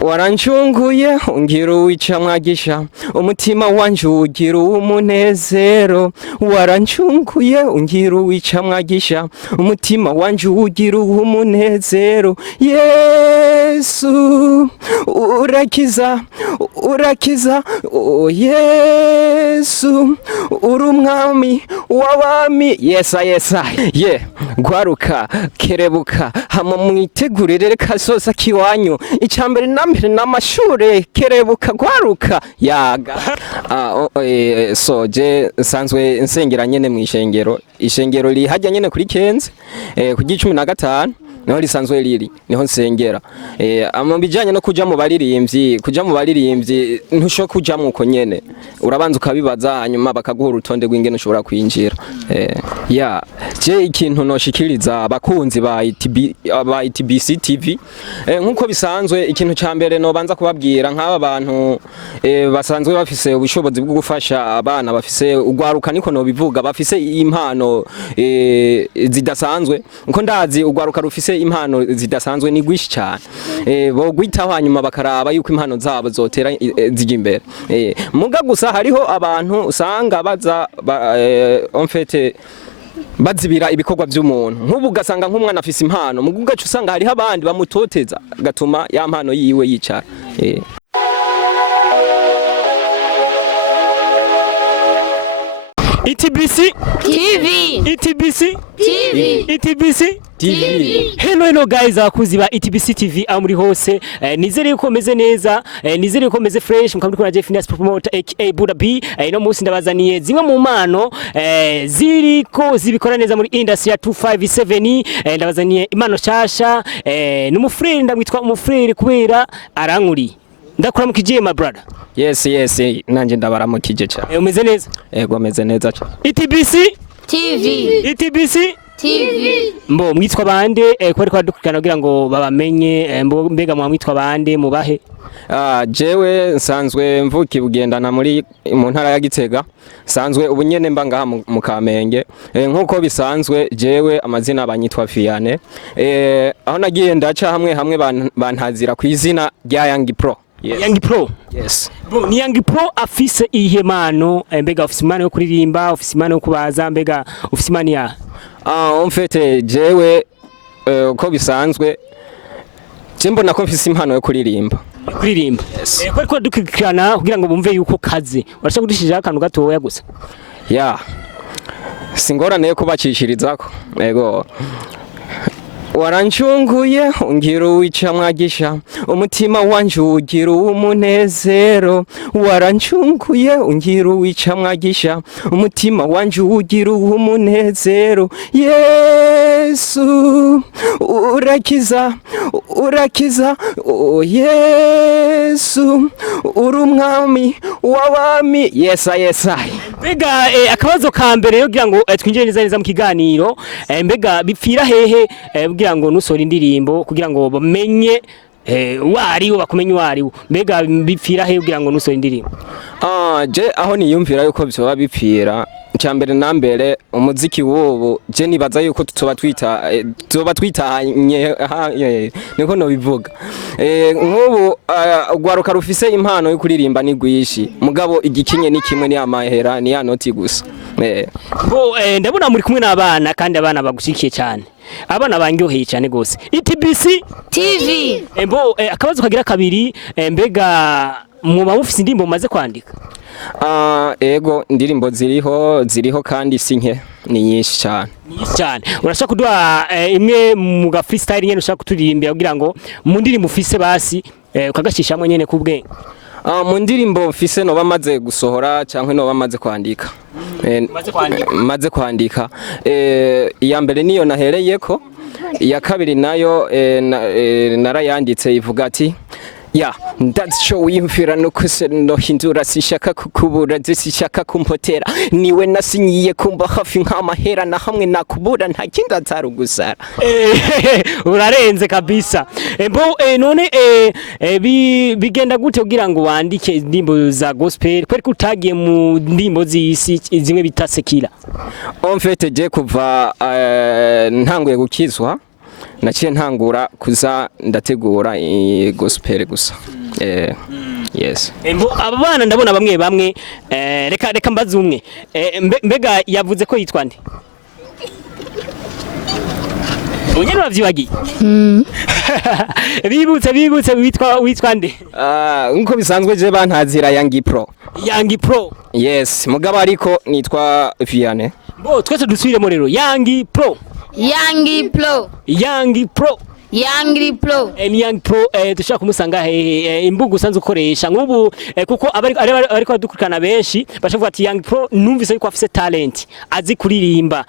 Warancunguye ungira uwicamwagisha umutima wanje ugira umunezero. Warancunguye ungira uwicamwagisha umutima wanje ugira umunezero. Yesu urakiza urakiza, oh Yesu urumwami w'abami. Yesa ye gwaruka kerebuka hama mwitegurire reka sosa kiwanyu icambere nambere n'amashure kerebuka gwaruka yaga. Soje nsanzwe nsengera nyene mu ishengero lihajya nyene kuri Kenze ku 15 niho risanzwe riri niho nsengera. Amubijanye no kuja mu baririmbyi ntusho kuja mu uko nyene urabanza ukabibaza hanyuma bakaguha urutonde rw'ingene ushobora kwinjira. Je ikintu noshikiriza abakunzi ba ETBC-TV nkuko bisanzwe ikintu ca mbere no banza kubabwira nk'aba bantu basanzwe bafise ubushobozi bwo gufasha abana bafise ugwaruka niko no bivuga bafise impano zidasanzwe nko ndazi ugwaruka rufise impano zidasanzwe ni gwishi cyane bo gwitaho hanyuma bakaraba yuko impano zabo zotera zijya imbere. Muga gusa hariho abantu usanga baza en fait bazibira ibikorwa by'umuntu nk'ubu ugasanga nk'umwana afise impano muga ugaca usanga hariho abandi bamutoteza gatuma ya mpano yiwe yicara. ETBC-TV ETBC-TV. Hello guys, abakuzi ba ETBC-TV amuri hose, nizere yuko meze neza, nizere yuko meze fresh. Mukaburi na Jeff Nias promoter aka Buda B. No musi ndabazaniye zimwe mu mpano ziriko zibikora neza muri industry ya 257. Ndabazaniye impano shasha, n'umufrere ndamwitwa umufrere kubera arankuri. Ndakura mu kijiye my brother. Yes nanje ndabaramukije cyane. Umeze neza? Ego meze neza cyane. ETBC-TV. Mbo mwitwa bande kwari kwadukana kugira ngo babamenye mbega mwitwa bande mubahe? Jewe nsanzwe mvuki bugendana muri mu ntara ya Gitega, sanzwe ubunyene mba ngaha mu Kamenge. Nkuko bisanzwe jewe amazina abanyitwa Fiane. Aho nagiye ndaca hamwe bantazira ku izina rya Young Pro. Yes. Young Pro. Yes. Bo ni Young Pro afise ihe mano mbega ofisi mano yo kuririmba, ofisi mano yo kubaza, mbega ofisi mano ya mfete jewe uko bisanzwe jembo nako mfise impano yo kuririmba. Yes. Kwari ko dukikirana kugira ngo bumve yuko kaze urashaka kudishije akantu gatoya gusa. Singorane yo kubacishirizako. Ego warancunguye ungira uwicamwagisha umutima wanje ugira umunezero. Warancunguye ungira uwicamwagisha umutima wanje ugira umunezero. Yesu urakiza urakiza, oh Yesu urumwami w'abami. Yesa mbega akabazo ka mbere yo kugira ngo twinjire neza mu kiganiro, mbega bipfira hehe kugira ngo nusora indirimbo kugira ngo bamenye wariwo bakumenye wariwo, mbega bipfira hehe kugira ngo nusora indirimbo? Je aho niyumvira yuko byoba bipfira cyambere nambere umuziki wobo je nibaza yuko tuzoba twitanye niko no bivuga. Nk'ubu ugwaruka rufise impano yo kuririmba ni gwishi mugabo igikinye ni kimwe ni amahera ni ya noti gusa. Bo ndabona muri kumwe n'abana kandi abana bagushikiye cyane, abana banyoheye cyane gose. ETBC-TV. Bo akabazo kagira kabiri, mbega muba mufise indimbo maze kwandika? Ego indirimbo ziriho kandi sinke ni nyinshi cyane. Urashaka kuduha imwe mu ga freestyle nyene ushaka kuturirimba kugira ngo mu ndirimbo ufise basi ukagashishamwe nyene kubwe? Mu ndirimbo mfise no bamaze gusohora cyangwa no bamaze kwandika. Maze kwandika. Iya mbere niyo nahereyeko, iya kabiri nayo narayanditse ivuga ati ndatsho wimfira no kuseno hindura sishaka kukubura zisishaka kumpotera niwe nasinyiye kumba hafi nk'amahera na hamwe nakubura nta kindi atarugusara. Urarenze kabisa. Bo none bigenda gute kugira ngo wandike indimbo za gospel kwari kutagiye mu ndimbo z'isi zimwe bitasekira? En fait je kuva ntanguye gukizwa naciye ntangura kuza ndategura gospel gusa. Yes. Aba bana ndabona bamwe bamwe reka mbaze umwe. Mbega yavuze ko yitwa nde? Unyene bavyibagiye. Bibutse witwa nde? Nko bisanzwe je bantazira Young Pro. Young Pro. Yes, mugabo ariko nitwa Vianney. Bo twese dusubiremo rero Young Pro. Young Pro. Young Pro. Young Pro. Young Pro dushaka kumusanga imbuga usanzwe ukoresha nk'ubu kuko ariko dukurikana benshi bashavuga ati Young Pro numvise yuko afise talent azi kuririmba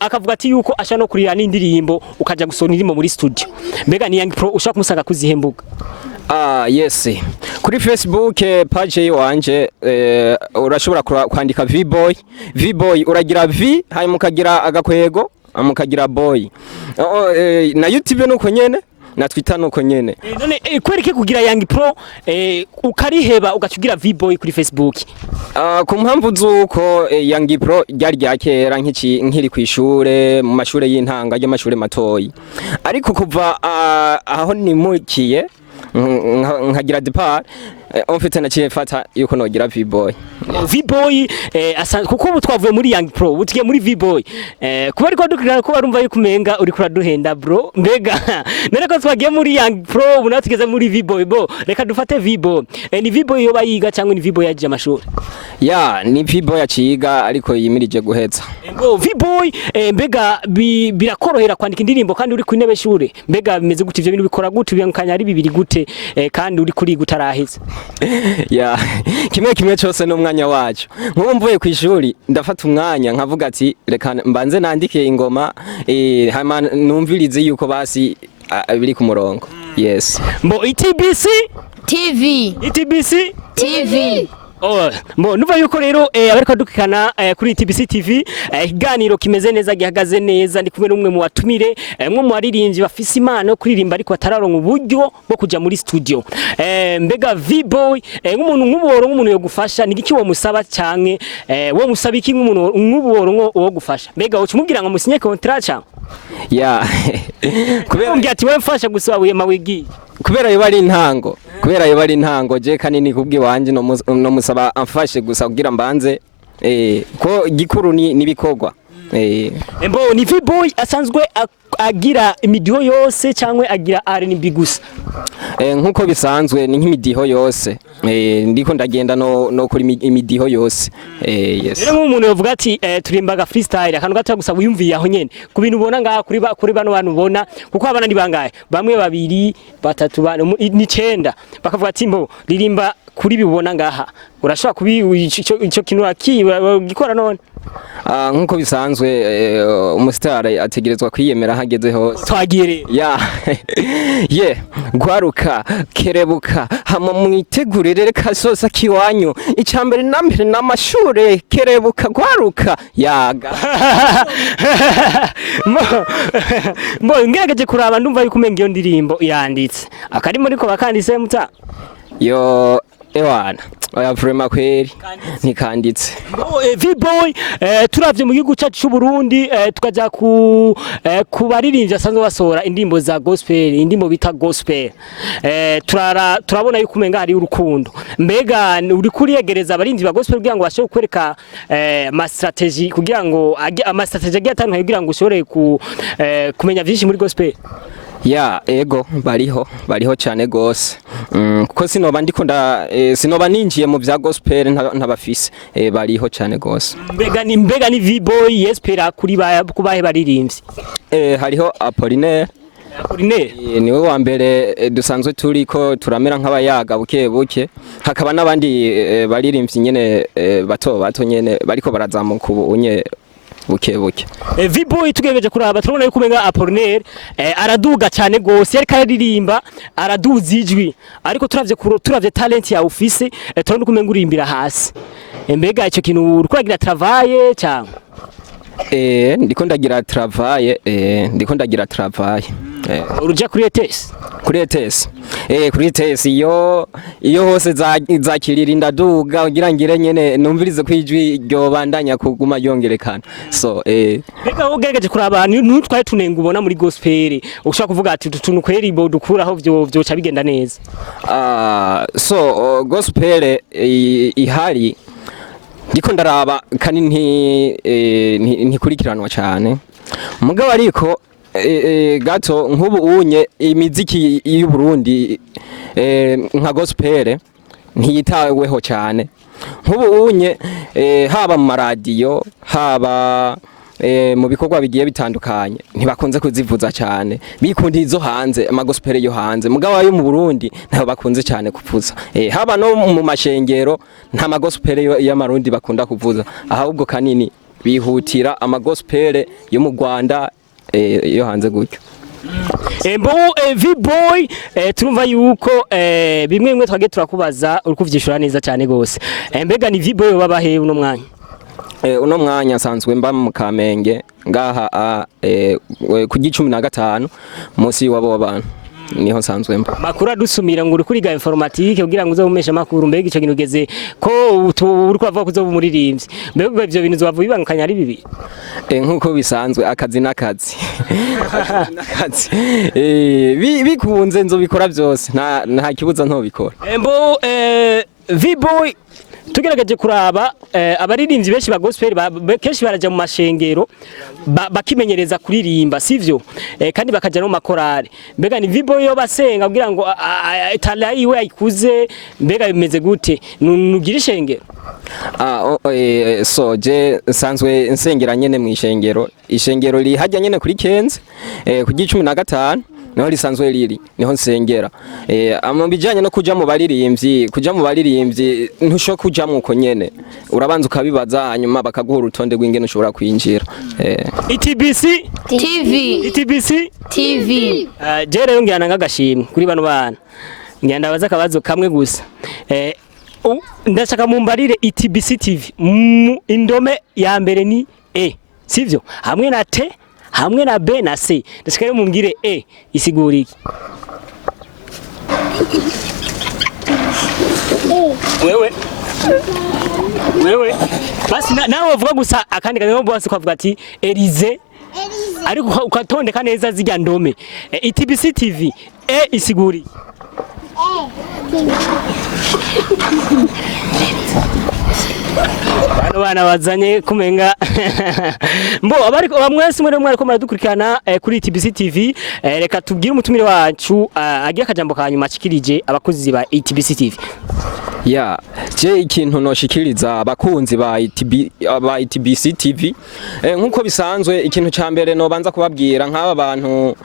akavuga ati yuko asha no kurira n'indirimbo ukaja gusona irimo muri studio. Mbega ni Young Pro ushaka kumusanga kuzihe mbuga? Yes. Kuri Facebook page wanje urashobora kwandika V-boy uragira V hanyuma ukagira agakwego mukagira boy. Na YouTube nuko nyene na Twitter nuko nyene. None kwereke kugira Young Pro ukariheba ugacugira V-boy kuri Facebook. Ku mpamvu zuko Young Pro ryari ryakera nkiri kwishure mu mashure y'intanga y'amashure matoyi. Ariko kuva aho nimukiye nkagira depart mfite naciye fata yuko nogira V-boy. V-boy kuko ubu twavuye muri Young Pro utugiye muri V-boy kuba ariko dukira ko barumva yuko umenga uri kuraduhenda bro. Mbega none ko twagiye muri Young Pro ubu natugeze muri V-boy bo reka dufate V-boy. Ni V-boy yo bayiga cyangwa ni V-boy yaje amashuri? Ni V-boy yaciga ariko yimirije guheza. V-boy mbega birakorohera kwandika indirimbo kandi uri ku intebe shure. Mbega bimeze gute ivyo bintu bikora gute byankanya ari bibiri gute kandi uri kuri gutarahize? Kimwe cyose n'umwanya wacu. Nkumvuye ku ishuri ndafata umwanya nkavuga ati reka mbanze nandike ingoma hama numvirize yuko basi biri ku murongo. Yes. Mbo ETBC TV. ETBC TV. Nuva yuko rero abariko dukikana kuri ETBC-TV ikiganiro kimeze neza gihagaze neza ndi kumwe n'umwe mu batumire mwe mu baririmbyi bafise impano yo kuririmba ariko atararonka uburyo bwo kuja muri studio. Mbega V-boy nk'umuntu yo gufasha nigiki wo musaba canke wo musaba iki nk'umuntu wo gufasha? Mbega ucu mubwira ngo musinye contract cyangwa? Kubera ngi ati we mfasha gusaba wiyema wigi. Kubera yo bari intango je kanini kubwi wanje no musaba amfashe gusa kugira mbanze ko gikuru ni bikorwa. Mbo ni V-boy asanzwe agira imidiho yose cyangwa agira R&B gusa? Nkuko bisanzwe ni nk'imidiho yose. Ndiko ndagenda no kuri imidiho yose. Yes. Rero nk'umuntu yovuga ati turimbaga freestyle akantu gato gusa wiyumviye aho nyene ku bintu ubona ngaha kuri bano bantu ubona kuko abana ndi bangaye bamwe babiri batatu ni 9 bakavuga ati mbo ririmba kuri bibona ngaha urashaka kubi ico kintu gikora none? Nkuko bisanzwe umusitari ategerezwa kwiyemera hageze hose. Twagire gwaruka kerebuka hama mwitegurire reka sosa kiwanyu icambere nambere n'amashure kerebuka gwaruka yaga. Mbo ngerageje kuraba ndumva yuko umenga iyo ndirimbo yanditse akarimo ariko bakandise muta ewana oya vrema kweri nikanditse. V-boy turavye mu gihugu cyacu cy'u Burundi tukaja ku baririmbyi asanzwe basora indimbo za gospel indimbo bita gospel turabona yuko umenga hari urukundo. Mbega uri kuriyegereza abaririmbyi ba gospel kugira ngo bashe kwereka ama strategy kugira ngo ama strategy atanu kugira ngo ushobore kumenya byinshi muri gospel? Ego bariho cyane gose. Kuko sinoba ninjiye mu bya gospel ntabafise bariho cyane gose. Mbega ni V-boy yespera kuri kubahe baririmbyi? Hariho Apollinaire niwe wa mbere dusanzwe turiko turamera nk'abayaga buke hakaba nabandi baririmbyi nyene bato nyene bariko barazamuka ubunye buke. V-boy tugejeje kuraba turabona yuko umenga Apollinaire araduga cyane gose ariko aririmba araduza ijwi ariko turavye talent ya ufise turabona uko umenga urimbira hasi. Mbega icyo kintu urikuragira travail cyangwa? Ndiko ndagira travail uruja kuri ETS kuri ETS kuri ETS iyo hose zakirira indaduga ugira ngire nyene numvirize kwijwi ryo bandanya kuguma yongerekana so Bega ugerageje kuri abantu ntutwaye tunenga ubona muri gospel ushaka kuvuga ati tuntu kweri bo dukuraho byo ca bigenda neza so gospel ihari ndiko ndaraba kanini ntikurikiranwa cyane mugabo ariko gato nk'ubu unye imiziki y'u Burundi nka gospel ntiyitaweho cyane nk'ubu unye haba mu maradiyo haba mu bikorwa bigiye bitandukanye ntibakunze kuzivuza cyane bikundi izo hanze amagospel yo hanze mugabo ayo mu Burundi nabo bakunze cyane kuvuza haba no mu mashengero nta magospel y'amarundi bakunda kuvuza ahubwo kanini bihutira amagospel yo mu Rwanda yo hanze gutyo Mbo V-boy turumva yuko bimwe twage turakubaza uri kuvyishura neza cyane gose mbega ni V-boy babahe uno mwanya uno mwanya sanzwe mba mu Kamenge ngaha ku 15 munsi wabo abantu niho sanzwe mba makuru adusumira ngo uri kuri ga informatique kugira ngo uzomesha makuru mbega ico kintu geze ko uri kwavuga kuzoba umuririmbyi mbega ivyo bintu zobavu bibangakanya ari bibi nkuko bisanzwe akazi n'akazi bikunze nzo bikora byose nta kibuza nto bikora Mbo V-boy tugerageje kuraba abaririmbyi benshi ba gospel kenshi baraja mu mashengero bakimenyereza kuririmba sivyo kandi bakaja no makorale mbega ni V-boy yo basenga kugira ngo itala iwe ayikuze mbega bimeze gute nugira ishengero so je sanzwe nsengera nyene mu ishengero ri hajya nyene kuri Kenze ku 15 niho risanzwe riri niho nsengera amubijanye no kuja mu baririmbyi ntusho kuja mu uko nyene urabanza ukabibaza hanyuma bakaguha urutonde rw'ingene ushobora kwinjira ETBC-TV je rero ngiyana ngagashimwe kuri bano bana ngiyanda baza akabazo kamwe gusa ndashaka mumbarire ETBC-TV indome ya mbere ni sivyo hamwe na T hamwe na B na C ndashaka mumbwire isigura iki wewe basi nawe uvuga gusa akandi kanyo bose kwavuga ati Elize ariko ukatondeka neza zijya ndome ETBC-TV isigura iki bana bazanye kumenga mbo abamwese mwari ko maradukurikana kuri ETBC-TV reka tubwire umutumire wacu agiye akajambo kanyuma akikirije abakozi ba ETBC-TV je ikintu noshikiriza abakunzi ba ETBC-TV nkuko bisanzwe ikintu ca mbere no banza kubabwira nk'aba bantu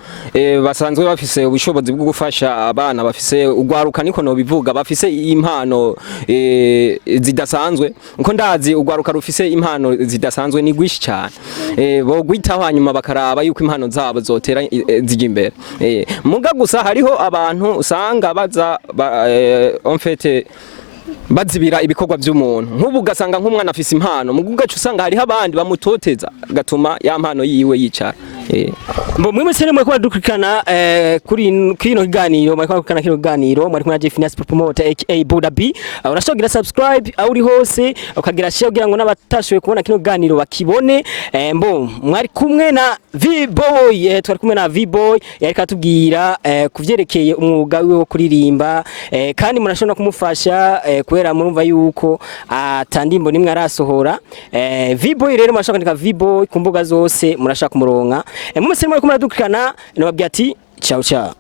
basanzwe bafise ubushobozi bwo gufasha abana bafise ugwaruka niko no bivuga bafise impano zidasanzwe nko ndazi ugwaruka rufise impano zidasanzwe ni gwishi cyane bo gwitaho hanyuma bakaraba yuko impano zabo zotera zijya imbere muga gusa hariho abantu usanga baza en fait bazibira ibikorwa by'umuntu nk'ubu gasanga nk'umwana afise impano mugugacu usanga hari abandi bamutoteza gatuma ya mpano yiwe yicara mbo mwe mwese mwe kwa dukurikana kuri kino kiganiro mwe kwa dukurikana kino kiganiro mwe kumwe na Finance Promoter aka Buda B urashogira subscribe aho uri hose ukagira share kugira ngo n'abatashowe kubona kino kiganiro bakibone mbo mwari kumwe na V-boy twari kumwe na V-boy yareka tubwira kuvyerekeye umwuga wo kuririmba kandi murashobora kumufasha kubera murumva yuko atandimbo nimwe arasohora V-boy rero murashaka kwandika V-boy ku mbuga zose murashaka kumuronka mwese mwe kumara dukurikana nababwiye ati ciao ciao